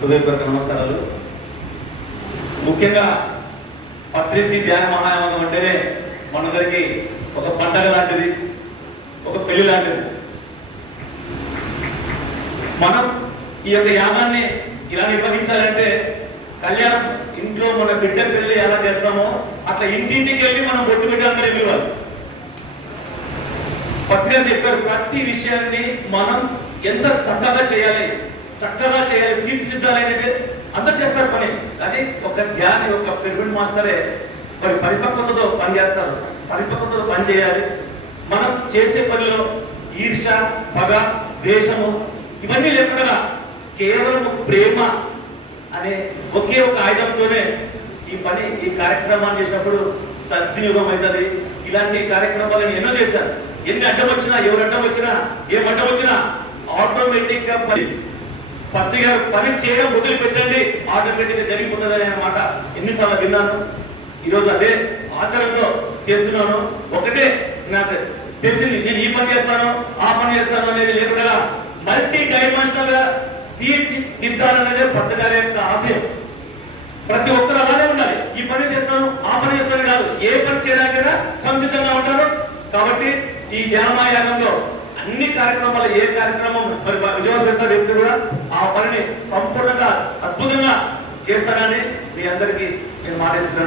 హృదయపూర్వక నమస్కారాలు. ముఖ్యంగా పత్రిజీ ధ్యాన మహాయాగం అంటేనే మనందరికీ ఒక పండగ లాంటిది, ఒక పెళ్లి లాంటిది. మనం ఈ యొక్క యాగాన్ని ఇలా నిర్వహించాలంటే కళ్యాణం ఇంట్లో మన బిడ్డ పెళ్లి ఎలా చేస్తామో అట్లా ఇంటింటికి వెళ్ళి మనం బొట్టు బిడ్డ అందరూ పిలవాలి. పత్రిక చెప్పారు, ప్రతి విషయాన్ని మనం ఎంత చక్కగా చేయాలి తీర్చిదిద్దాలి అనేది అందరు చేస్తారు పని. కానీ ఒక ధ్యాని, ఒక పిరమిడ్ మాస్టరే మరి పరిపక్వతతో పని చేస్తారు, పరిపక్వతతో పని చేయాలి. మనం చేసే పనిలో ఈర్ష, పగ, ద్వేషము ఇవన్నీ లేకుండా కేవలం ప్రేమ అనే ఒకే ఒక ఆయుధంతోనే ఈ కార్యక్రమాన్ని చేసినప్పుడు సద్వినియోగం అవుతుంది. ఇలాంటి కార్యక్రమాలను ఎన్నో చేశారు. ఎన్ని అడ్డం వచ్చినా, ఎవరు అడ్డం వచ్చినా, ఏం అడ్డం వచ్చినా ఆటోమేటిక్ గా పత్రి గారు పని చేయడం మొదలు పెట్టండి, ఆటోమేటిక్ గా జరిగిపోతుంది అనే మాట ఎన్నిసార్లు విన్నాను. ఈరోజు అదే ఆచరణతో చేస్తున్నాను. ఒకటే నాకు తెలిసింది, నేను ఈ పని చేస్తాను, ఆ పని చేస్తాను అనేది లేకుండా మల్టీ డైమెన్షనల్ గా తీర్చిదిద్దాలనేదే పత్రి గారి యొక్క ఆశయం. ప్రతి ఒక్కరు అలానే ఉండాలి. ఈ పని చేస్తాను, ఆ పని చేస్తాను కాదు, ఏ పని చేయడానికైనా సంసిద్ధంగా ఉంటారు. కాబట్టి ఈ ధ్యానయాగంలో అన్ని కార్యక్రమాలు, ఏ కార్యక్రమం మరి విజయవాడ వ్యక్తి కూడా ఆ పనిని సంపూర్ణంగా అద్భుతంగా చేస్తానని మీ అందరికీ నేను మాటిస్తున్నాను.